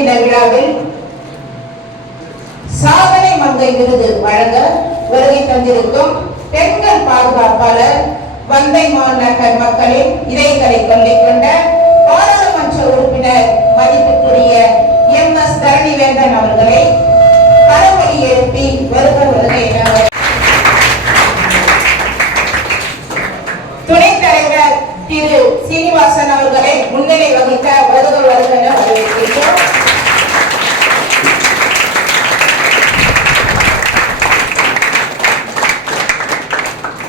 தின விழாவில் சாதனை மங்கை விருது வழங்க வருகை தந்திருக்கும் பெண்கள் பாதுகாப்பாளர் வந்தை மாநகர் மக்களின் இதயங்களை கொள்ளை கொண்ட பாராளுமன்ற உறுப்பினர் மதிப்புக்குரிய எம் எஸ் தரணிவேந்தன் அவர்களை கரவொலி எழுப்பி வருக வருக என துணைத் தலைவர் திரு சீனிவாசன் அவர்களை முன்னிலை வகிக்க வருக வருக என வரவேற்கின்றோம்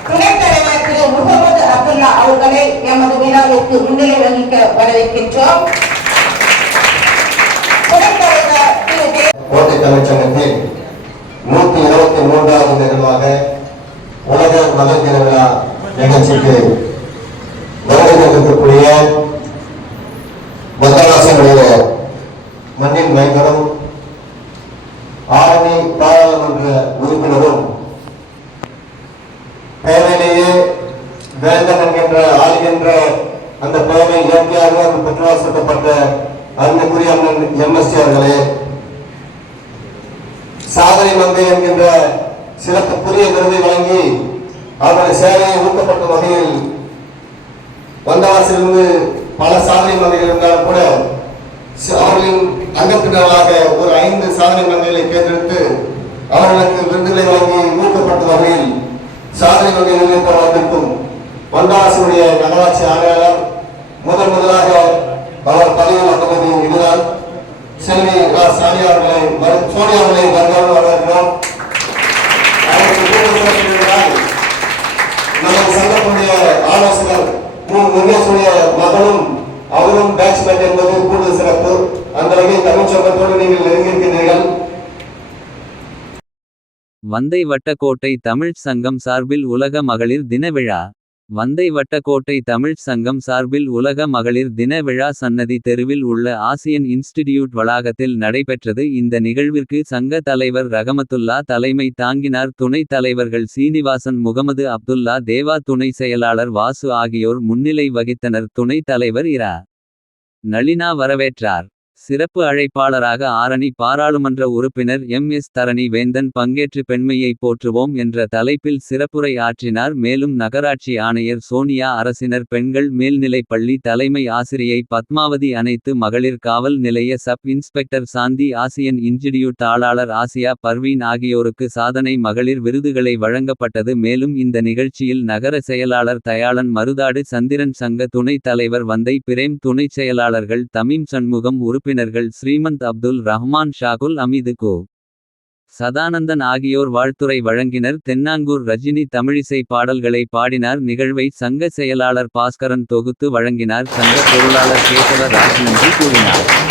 துணைத் தலைவர் திரு முகமது அப்துல்லா அவர்களை எமது விழாவிற்கு முன்னிலை வகிக்க வரவேற்கின்றோம் துணைத் தலைவர் திரு தே- கோட்டை தமிழ்ச்சங்கத்தின் நூத்தி இருபத்தி மூன்றாவது நிகழ்வாக உலக மகளிர் தின விழா நிகழ்ச்சிக்கு வருகை தந்திருக்கக்கூடிய மதராசனுடைய மண்ணின் மைந்தரும் ஆரணி பாராளுமன்ற உறுப்பினரும் பெயரிலேயே வேந்தன் என்கின்ற ஆளுகின்ற அந்த பெயரை இயற்கையாக பெற்றோர் சூட்டப்பட்ட அன்புக்குரிய அண்ணன் எம்எஸ்டி அவர்களே சாதனை மங்கை என்கின்ற சிறப்புக்குரிய விருதை வழங்கி அவருடைய சேவையை ஊக்கப்படுத்தும் வகையில் வந்தவாசிலிருந்து பல சாதனை மங்கைகள் இருந்தாலும் கூட சி- அவர்களின் அங்கத்தினர்களாக ஒரு ஐந்து சாதனை மங்கைகளை தேர்ந்தெடுத்து அவர்களுக்கு விருதுகளை வழங்கி ஊக்கப்பட்ட வகையில் சாதனை வகை நிலையத்தில் வந்திருக்கும் நகராட்சி ஆணையாளர் முதன் முதலாக அவர் பதவியில் வந்தது இதுதான். செல்வி ரா சானியா அவர்களை சோனியா அவர்களை வருகிறோம் வரவேற்கிறோம். நமது சங்கத்துடைய ஆலோசகர் மு. மகனும் அவரும் பேட்ச்மேன் என்பது வகையில் தமிழ் நீங்கள் வந்தை வட்டக்கோட்டை தமிழ் சங்கம் சார்பில் உலக மகளிர் தின விழா. வந்தை வட்டக்கோட்டை தமிழ்ச் சங்கம் சார்பில் உலக மகளிர் தின விழா சன்னதி தெருவில் உள்ள ஆசியன் இன்ஸ்டிடியூட் வளாகத்தில் நடைபெற்றது. இந்த நிகழ்விற்கு சங்க தலைவர் ரகமத்துல்லா தலைமை தாங்கினார். துணைத் தலைவர்கள் சீனிவாசன் முகமது அப்துல்லா தேவா துணை செயலாளர் வாசு ஆகியோர் முன்னிலை வகித்தனர். துணைத் தலைவர் இரா. நளினா வரவேற்றார். சிறப்பு அழைப்பாளராக ஆரணி பாராளுமன்ற உறுப்பினர் எம் எஸ் தரணி வேந்தன் பங்கேற்று பெண்மையை போற்றுவோம் என்ற தலைப்பில் சிறப்புரை ஆற்றினார். மேலும் நகராட்சி ஆணையர் சோனியா அரசினர் பெண்கள் மேல்நிலைப் பள்ளி தலைமை ஆசிரியை பத்மாவதி அனைத்து மகளிர் காவல் நிலைய sub inspector Shanthi Asian institute தாளாளர் ஆசியா பர்வீன் ஆகியோருக்கு சாதனை மகளிர் விருதுகளை வழங்கப்பட்டது. மேலும் இந்த நிகழ்ச்சியில் நகர செயலாளர் தயாளன் மருதாடு சந்திரன் சங்க துணைத் தலைவர் வந்தை பிரேம் துணைச் செயலாளர்கள் தமிம் சண்முகம் உறுப்பினர் உறுப்பினர்கள் ஸ்ரீமந்த் அப்துல் ரஹ்மான் ஷாகுல் அமீது கோ. சதானந்தன் ஆகியோர் வாழ்த்துரை வழங்கினர். தென்னாங்கூர் ரஜினி தமிழிசை பாடல்களை பாடினார். நிகழ்வை சங்க செயலாளர் பாஸ்கரன் தொகுத்து வழங்கினார். சங்க பொருளாளர் கேசவ ராஜ் நன்றி கூறினார்.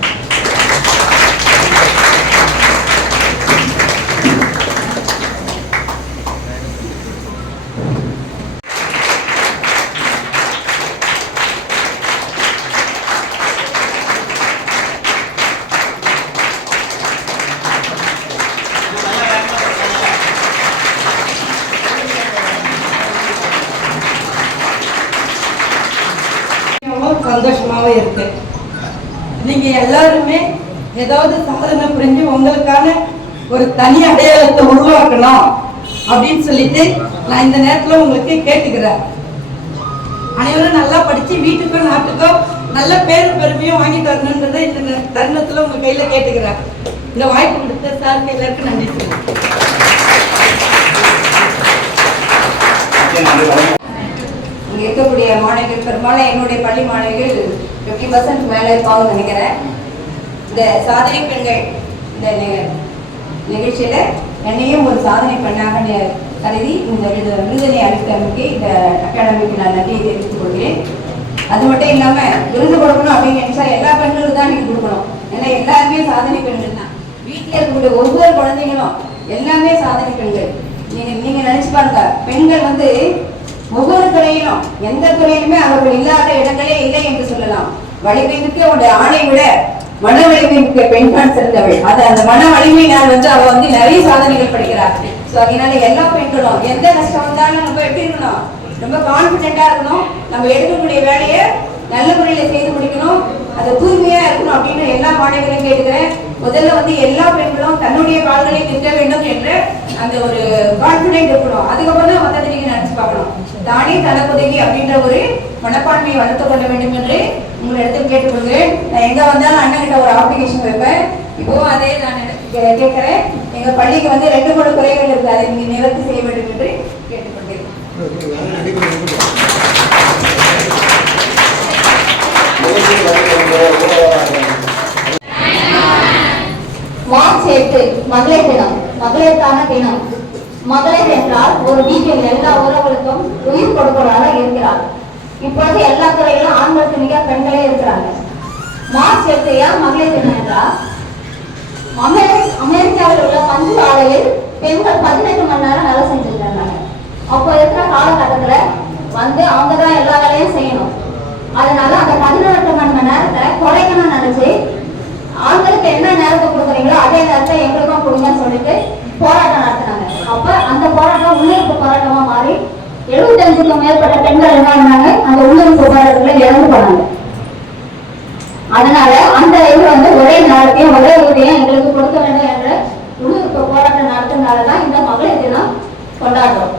எல்லாருமே ஏதாவது சாதனை புரிஞ்சு உங்களுக்கான ஒரு தனி அடையாளத்தை உருவாக்கணும் அப்படின்னு சொல்லிட்டு நான் இந்த நேரத்துல உங்களுக்கு கேட்டுக்கிறேன். அனைவரும் நல்லா படிச்சு வீட்டுக்கும் நாட்டுக்கும் நல்ல பேரும் பெருமையும் வாங்கி தரணுன்றதை இந்த தருணத்துல உங்க கையில கேட்டுக்கிறேன். இந்த வாய்ப்பு கொடுத்த சார் எல்லாருக்கும் நன்றி இங்கே இருக்கக்கூடிய மாணவிகள் பெரும்பாலும் என்னுடைய பள்ளி மாணவிகள் ஃபிஃப்டி பர்சன்ட் மேலே இருப்பாங்கன்னு நினைக்கிறேன். இந்த சாதனை பெண்கள் இந்த நிகழ்ச்சியில என்னையும் ஒரு சாதனை பெண்ணாக கருதி இந்த விருதனை அளித்தமைக்கு இந்த அகாடமிக்கு நான் நன்றியை தெரிவித்துக் கொள்கிறேன். அது மட்டும் இல்லாம விருது கொடுக்கணும் அப்படின்னு நினைச்சா எல்லா பெண்களுக்கும் தான் நீங்க கொடுக்கணும். ஏன்னா எல்லாருமே சாதனை பெண்கள் தான். வீட்டில் இருக்கக்கூடிய ஒவ்வொரு குழந்தைங்களும் எல்லாமே சாதனை பெண்கள். நீங்க நீங்க நினைச்சு பாருங்க பெண்கள் வந்து ஒவ்வொரு துறையிலும் எந்த துறையிலுமே அவர்கள் இல்லாத இடங்களே இல்லை என்று சொல்லலாம். வலிமை மிக்க ஒரு ஆணை விட மன வலிமை மிக்க பெண் சிறந்தவள் அது அந்த மன வலிமையினால் வந்து அவ வந்து நிறைய சாதனைகள் படைக்கிறார். சோ அதனால எல்லா பெண்களும் எந்த கஷ்டம் வந்தாலும் நம்ம எப்படி இருக்கணும்? ரொம்ப கான்பிடென்டா இருக்கணும். நம்ம எடுக்கக்கூடிய வேலையை நல்ல முறையில செய்து முடிக்கணும். அது தூய்மையா இருக்கணும் அப்படின்னு எல்லா மாணவர்களையும் கேட்டுக்கிறேன். முதல்ல வந்து எல்லா பெண்களும் தன்னுடைய கால்களை திட்ட வேண்டும் என்ற அந்த ஒரு கான்பிடென்ட் இருக்கணும். அதுக்கப்புறம் தான் மத்த நீங்க நினைச்சு பார்க்கணும். தானே தனக்குதவி அப்படின்ற ஒரு மனப்பான்மையை வளர்த்து கொள்ள வேண்டும் என்று உங்களை இடத்தில் கேட்டுக்கொள்கிறேன். நான் எங்க வந்தாலும் அண்ணன் கிட்ட ஒரு அப்ளிகேஷன் வைப்பேன். இப்போவும் அதே நான் கே- கேட்கிறேன். எங்க பள்ளிக்கு வந்து ரெண்டு மூணு குறைகள் இருக்கு. அதை நீங்க நிவர்த்தி செய்ய மகளிர் தினம் மகளிருக்கான தினம் மகளிர் என்றால் ஒரு வீட்டில் எல்லா உறவுகளுக்கும் உயிர் கொடுப்பவராக இருக்கிறார். இப்பொழுது எல்லா துறையிலும் ஆண்களுக்கு மிக பெண்களே இருக்கிறாங்க. மார்ச் எட்டு ஏன் மகளிர் தினம் என்றால் அமெரி- அமெரிக்காவில் உள்ள பஞ்சு ஆலையில் பெண்கள் பதினெட்டு மணி நேரம் வேலை செஞ்சுட்டு இருந்தாங்க. அப்போ இருக்கிற காலகட்டத்தில் வந்து அவங்க தான் எல்லா வேலையும் செய்யணும் அதனால அந்த பதினெட்டு மணி நேரத்தை குறைக்கணும்னு நினைச்சு ஆண்களுக்கு என்ன நேரத்தை கொடுக்குறீங்களோ அதே நேரத்தை எங்களுக்கும் கொடுங்கன்னு சொல்லிட்டு போராட்டம் நடத்தினாங்க. அப்ப அந்த போராட்டம் உள்ளிருப்பு போராட்டமா மாறி எழுபத்தஞ்சுக்கும் மேற்பட்ட பெண்கள் என்ன அந்த உள்ளிருப்பு போராட்டத்துல இறந்து போனாங்க. அதனால அந்த இது வந்து ஒரே நேரத்தையும் ஒரே உதவியும் எங்களுக்கு கொடுக்க வேண்டும் என்ற உள்ளிருப்பு போராட்டம் நடத்தினாலதான் இந்த மகளிர் தினம் கொண்டாடுறோம்.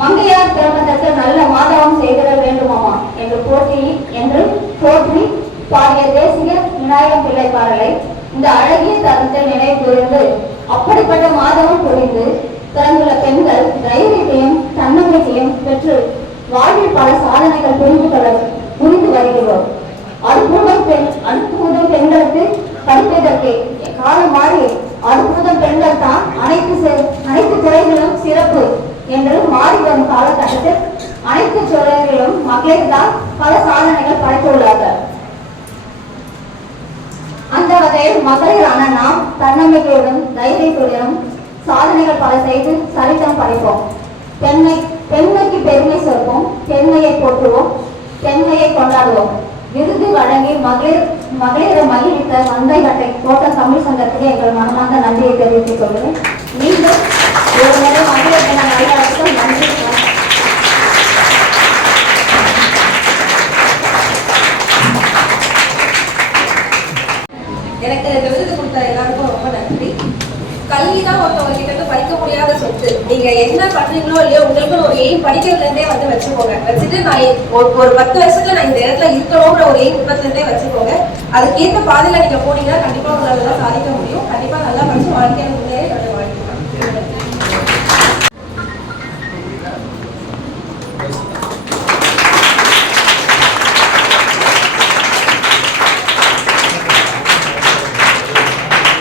மங்கையார் திருமணத்திற்கு நல்ல மாதவம் செய்திட வேண்டுமாமா? என்று போற்றி என்று போற்றி பாடிய தேசிய விநாயகம் பிள்ளை பாடலை இந்த அழகிய தருணத்தில் நினைவு புரிந்து அப்படிப்பட்ட மாதவம் புரிந்து பிறந்துள்ள பெண்கள் தைரியத்தையும் தன்னம்பிக்கையும் பெற்று வாழ்வில் பல சாதனைகள் புரிந்து கொள்ள புரிந்து வருகிறோம். அற்புதம் பெண் அற்புதம் பெண்களுக்கு படிப்பதற்கு காலம் மாறி அற்புதம் பெண்கள் தான் அனைத்து செ- அனைத்து துறைகளும் சிறப்பு என்று மாறி வரும் காலகட்டத்தில் அனைத்து துறைகளிலும் மகளிர் தான் பல சாதனைகள் படைத்துள்ளார்கள். அந்த மகளிரான நாம் தன்னம்பிக்கையுடன் தைரியத்துடனும் சாதனைகள் பல செய்து சரித்தம் படைப்போம். பெண்மை பெண்மைக்கு பெருமை சேர்ப்போம். பெண்மையை போற்றுவோம். பெண்மையை கொண்டாடுவோம். விருது வழங்கி மகளிர் மகளிரை மகிழ்வித்த வந்தை கட்டை போட்ட தமிழ் சங்கத்திற்கு எங்கள் மனமார்ந்த நன்றியை தெரிவித்துக் கொள்கிறேன். மீண்டும் ஒரு முறை மகளிர் நன்றி. கல்வி தான் ஒருத்தவங்க கிட்ட இருந்து படிக்க முடியாத சொத்து. நீங்க என்ன பண்றீங்களோ இல்லையோ உங்களுக்கு ஒரு எய்ம் படிக்கிறதுல இருந்தே வந்து வச்சுக்கோங்க. வச்சுட்டு நான் ஒரு ஒரு பத்து வருஷத்துல நான் இந்த இடத்துல இருக்கணும்ன்ற ஒரு எய்ம் இப்பத்துல இருந்தே வச்சுக்கோங்க. அதுக்கேற்ற பாதையில நீங்க போனீங்கன்னா கண்டிப்பா உங்களால எல்லாம் சாதிக்க முடியும். கண்டிப்பா நல்லா படிச்சு வாழ்க்கையில முன்னேறி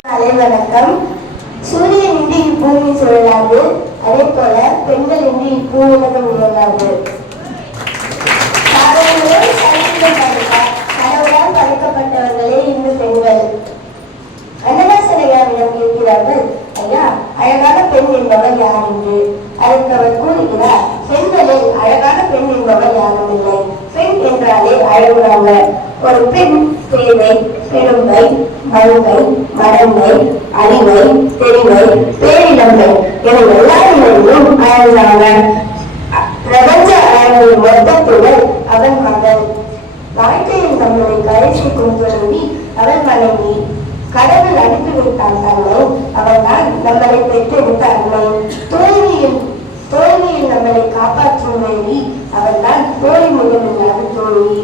நல்ல வணக்கம் இப்பூமி சுழலாது அதே போல பெண்கள் இன்றி இப்பூவுலகம் இயலாது கடவுளால் படைக்கப்பட்டவர்களே இந்த பெண்கள். ஐயா அழகான பெண் என்பவர் யார் என்று? அதற்கு அவர் கூறுகிறார் பெண்களில் அழகான பெண் என்பவர் யாரும் இல்லை. பெண் என்றாலே அழகுறாங்க ஒரு பெண் தேவை பெருமை மழுமை மடமை அறிவை தெரிவை பேரிழமை என எல்லாரிலும் அழகுறாங்க பிரபஞ்ச அழகின் மொத்தத்துடன் அவன் மகன் வாழ்க்கையில் நம்மளை கடைசி கொண்டு அவன் மனைவி கடவுள் அனுப்பி வைத்தான் தன்னை. அவன் நம்மளை பெற்றெடுத்த அன்னை தோல்வியில் தோல்வியில் நம்மளை காப்பாற்றும் வேண்டி அவன் தான் தோல்வி முடிவில்லாத தோல்வி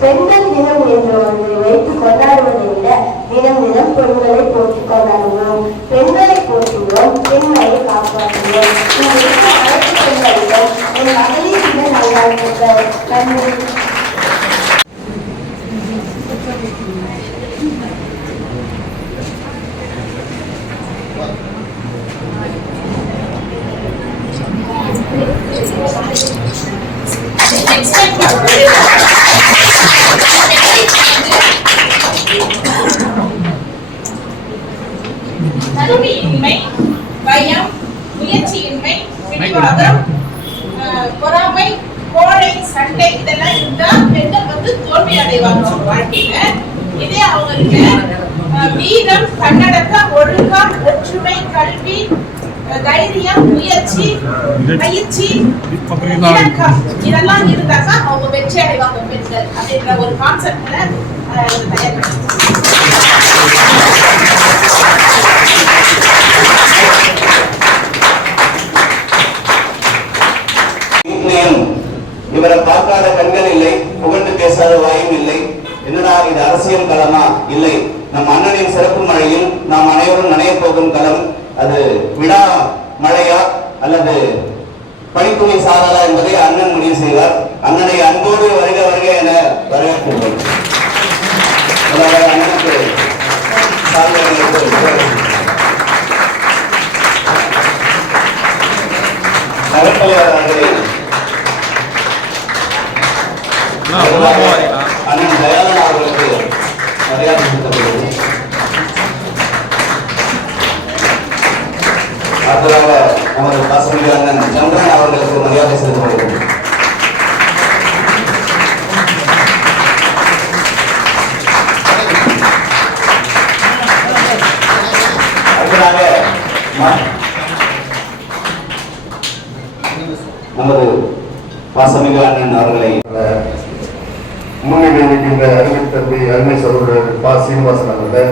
பெண்கள் தினம் என்று ஒன்றை வைத்து கொண்டாடுவதை விட தினம் தினம் பெண்களை போற்றி கொண்டாடுவோம். பெண்களை போற்றுவோம். பெண்களை காப்பாற்றுவோம். அனைத்து பெண்களிடம் என் மகளிர் தின நல்வாழ்த்துக்கள் நன்றி. பயன்வாதம் பொறாமை கோடை சண்டை இதெல்லாம் இருந்தா பெண்கள் வந்து தோல்வி அடைவாங்க அவங்க வாழ்க்கையில. இதே அவங்களுக்கு வீரம் தன்னடக்கம் ஒழுங்கா ஒற்றுமை கல்வி தைரியம் முயற்சி பயிற்சி இலக்கம் இதெல்லாம் இருந்தாக்கா அவங்க வெற்றி அடைவாங்க பெண்கள் அப்படின்ற ஒரு கான்செப்ட்ல தயார் அவசியம் களமா? இல்லை. நம் அண்ணனின் சிறப்பு மழையில் நாம் அனைவரும் நனைய போகும் களம் அது விழா மழையா அல்லது பணித்துணை சாராதா என்பதை அண்ணன் முடிவு செய்வார் அண்ணனை அன்போடு வருக வருக என வரவேற்கின்றோம். முதலாவது அண்ணனுக்கு முன்னிலை இருக்கின்ற அருமை தம்பி அருமை சகோதரர் பா. சீனிவாசன் அவர்கள்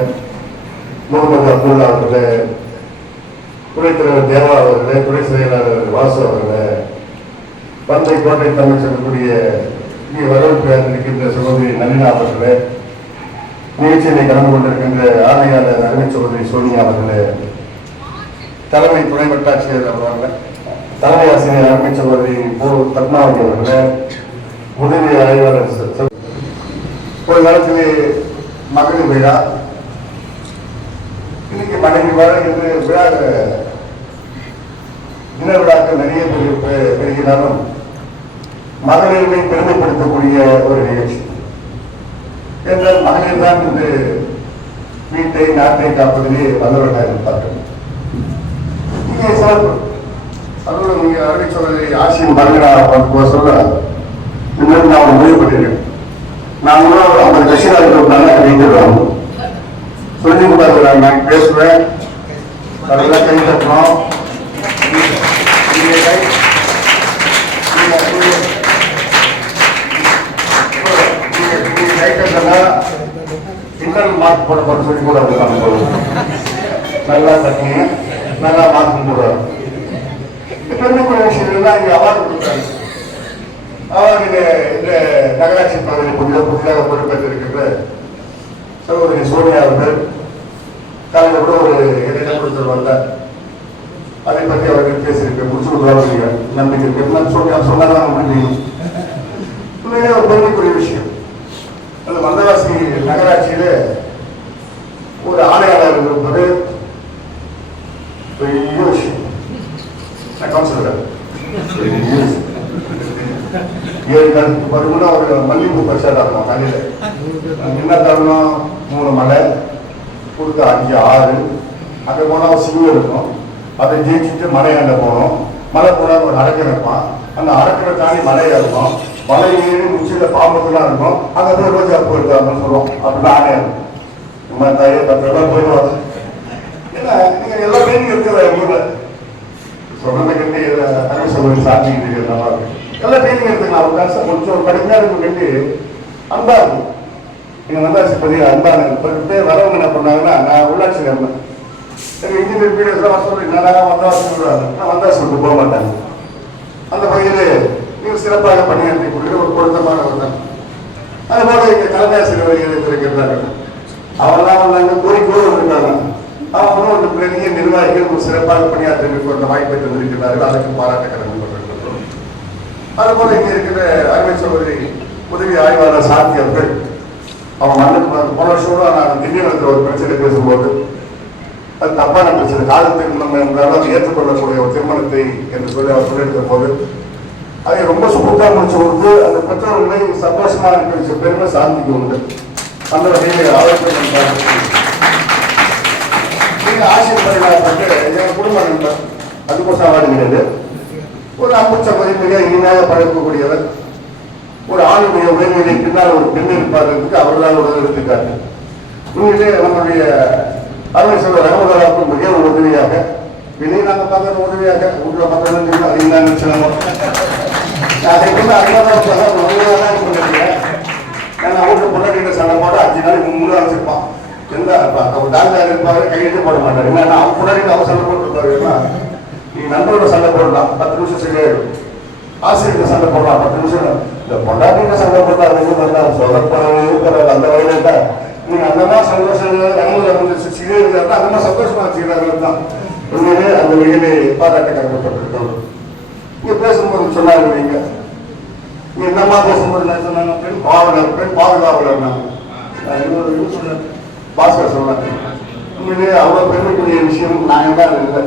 முகமது அப்துல்லா அவர்கள் துணைத்தலைவர் தேவா அவர்களே துணை செயலாளர் வாசு அவர்கள் பந்தை கோட்டை தமிழ் சொல்லக்கூடிய இங்கே வரவேற்பு இருக்கின்ற சகோதரி நளினா அவர்களே நிகழ்ச்சியினை கலந்து கொண்டிருக்கின்ற ஆணையாளர் அருமை சகோதரி சோனியா அவர்களே தலைமை துணை வட்டாட்சியர் அவர்கள் தலைமை ஆசிரியர் அருமை சகோதரி போ. பத்மாவதி அவர்களே உதவி ஆய்வாளர் ஒரு காலத்தில் மகளிர் விழா. இன்னைக்கு மனைவி வாழ்கிறது விழா தின விழாக்கள் நிறைய பெரு- பெருகினாலும் மகளிரை பெருமைப்படுத்தக்கூடிய ஒரு நிகழ்ச்சி. என்றால் மகளிர் தான் இன்று வீட்டை நாட்டை காப்பதிலே வல்லவர்களாக இருப்பார்கள். இங்கே சார் அதோடு நீங்க அருகே சொல்றது ஆசியின் மகளிராக சொல்ல இன்னும் நான் முடிவு பண்ணிருக்கேன் நான் கூட ஒரு ஐம்பது கட்சியில் இருக்கிறதுனால கைவிடுவாங்க சொல்லி கொடுத்தாங்க நான் பேசுவேன் அதெல்லாம் கை தட்டணும். இன்டர்னல் மார்க் போட போட சொல்லி கூட நல்லா தட்டிங்க நல்லா மார்க் போடுவாங்க விஷயம்? விஷயங்கள்லாம் இங்கே அவார்டு கொடுத்தாங்க. அவார்டு இந்த நகராட்சி பகுதி புதிய புதிதாக பொறுப்பேற்றிருக்கின்ற சகோதரி சோனியா அவர்கள் காலையில் கூட ஒரு இடையில கொடுத்து வந்தார். அதை பற்றி அவர்கள் பேசியிருக்க முடிச்சு கொடுக்குறாங்க நம்பிக்கை இருக்கு நான் சோனியா சொன்னாதான் முடியும் உண்மையிலே ஒரு பெருமைக்குரிய விஷயம். அந்த மந்தவாசி நகராட்சியில ஒரு ஆணையாளர் இருப்பது பெரிய விஷயம். நான் கவுன்சிலர். ஏழு கருத்து பருவம்னா ஒரு மல்லிகைப்பூ பரிசாக இருக்கும் தண்ணியில். என்ன தரணும் மூணு மலை கொடுத்து அஞ்சு ஆறு. அங்கே போனால் ஒரு சிங்கம் இருக்கும். அதை ஜெயிச்சுட்டு மலையாண்ட போகணும். மலை போனால் ஒரு அரக்கன் இருப்பான். அந்த அரக்கனை தாண்டி மலையா இருக்கும் மலை ஏறி உச்சியில் பாம்புலாம் இருக்கும். அங்கே போய் ரோஜா பூ சொல்லுவோம். அப்படின்னா ஆணையா இருக்கும். நம்ம தாயே பத்திரமா போயிடுவாங்க ஏன்னா நீங்கள் எல்லாமே இருக்கிற ஊரில். சொன்னதை கட்டி அருமை சாத்திக்கிட்டு நல்லா இருக்கு நல்லா ட்ரைனிங் எடுத்துக்கலாம். ஒரு காசு கொஞ்சம் ஒரு இருக்கும் கண்டி அன்பா இருக்கும் எங்கள் வந்தாசி பதி அன்பான இப்போ பேர் வரவங்க என்ன பண்ணாங்கன்னா நான் உள்ளாட்சியில் இருந்தேன் எங்கள் இன்ஜினியர் பீரியட்ஸ்லாம் வர சொல்லி நான் வந்தா விடுவாங்க நான் வந்தா சொல்லிட்டு போக மாட்டாங்க. அந்த பகுதியில் நீங்கள் சிறப்பாக பணியாற்றி பணியாற்றக்கூடிய ஒரு பொருத்தமான வந்தாங்க தான் அதுபோல இங்கே தலைமை ஆசிரியர்கள் இருக்கிறார்கள் அவெல்லாம் வந்தாங்க கோரிக்கையோடு இருக்காங்க. அவங்களும் ஒரு பெரிய நிர்வாகிகள் ஒரு சிறப்பாக பணியாற்றி கொண்ட வாய்ப்பை தந்திருக்கிறார்கள். அதற்கு பாராட்ட கடமை அதுபோல இங்கே இருக்கிற அருமை சகோதரி உதவி ஆய்வாளர் சாந்தி அவர்கள் அவங்க மண்ணுக்கு போன வருஷம் கூட நான் திண்டிவனத்தில் ஒரு பிரச்சனை பேசும்போது அது தப்பான பிரச்சனை காதல் நம்ம நம்மளால ஏற்றுக்கொள்ளக்கூடிய ஒரு திருமணத்தை என்று சொல்லி அவர் சொல்லியிருந்த போது அதை ரொம்ப சுமூத்தாக முடிச்சு கொடுத்து அந்த பெற்றோர்களை சந்தோஷமாக இருக்கிற பெருமை சாந்திக்கு உண்டு. அந்த வகையில் ஆலோசனை நீங்க ஆசைப்படுகிறாப்பட்டு என் குடும்ப நண்பர் அதுக்கும் சாவாடுகிறது ஒரு அம்புச்ச மதி மிக இனிமையாக பழக்கக்கூடியவர் ஒரு ஆணுடைய உதவியை பின்னால் ஒரு பெண் இருப்பார்களுக்கு அவர்தான் ஒரு எடுத்துக்காட்டு. உண்மையிலே நம்முடைய அருமை சொல்ற ரகமதாவுக்கு மிக ஒரு உதவியாக வெளியே நாங்கள் பார்க்குற உதவியாக உள்ள மக்கள் அதிகம் தான் நினைச்சோம் அதை கொண்டு அருமதாவுக்கு உதவியாக தான் பண்ணிருக்கேன் நான் வீட்டு பொண்டாட்டிகிட்ட சண்டை போட அஞ்சு நாளைக்கு மூணு நாள் வச்சிருப்பான். எந்த அவர் டாக்டர் இருப்பாரு கையெழுத்து போட மாட்டாரு. ஏன்னா அவன் பொண்டாட்டி அவர் சண்டை போட்டுருப்பாரு ஏன்னா நீ நண்பரோட சண்டை போடலாம். பத்து நிமிஷம் சரியாயிடும் ஆசிரியர்கிட்ட சண்டை போடலாம். பத்து நிமிஷம் இந்த பொண்டாட்டிகிட்ட சண்டை போட்டா அதுக்கு வந்தா சொதப்படவே அந்த வகையில தான் நீங்க அந்த மாதிரி சந்தோஷம் ரங்கல வந்து சிறிய அந்த மாதிரி சந்தோஷமா வச்சுக்கிறார்கள் தான். உண்மையிலே அந்த வகையிலே பாராட்ட கடமைப்பட்டிருக்கோம் நீங்க பேசும்போது சொன்னாங்க நீங்க. நீ என்னம்மா பேசும்போது நான் சொன்னாங்க பெண் பாவலர் பெண் பாதுகாவலர் நான். இன்னொரு சொன்னேன். பாஸ்கர் சொன்னாங்க உண்மையிலே அவ்வளோ பெருமைக்குரிய விஷயம் நான் தான் இல்லை.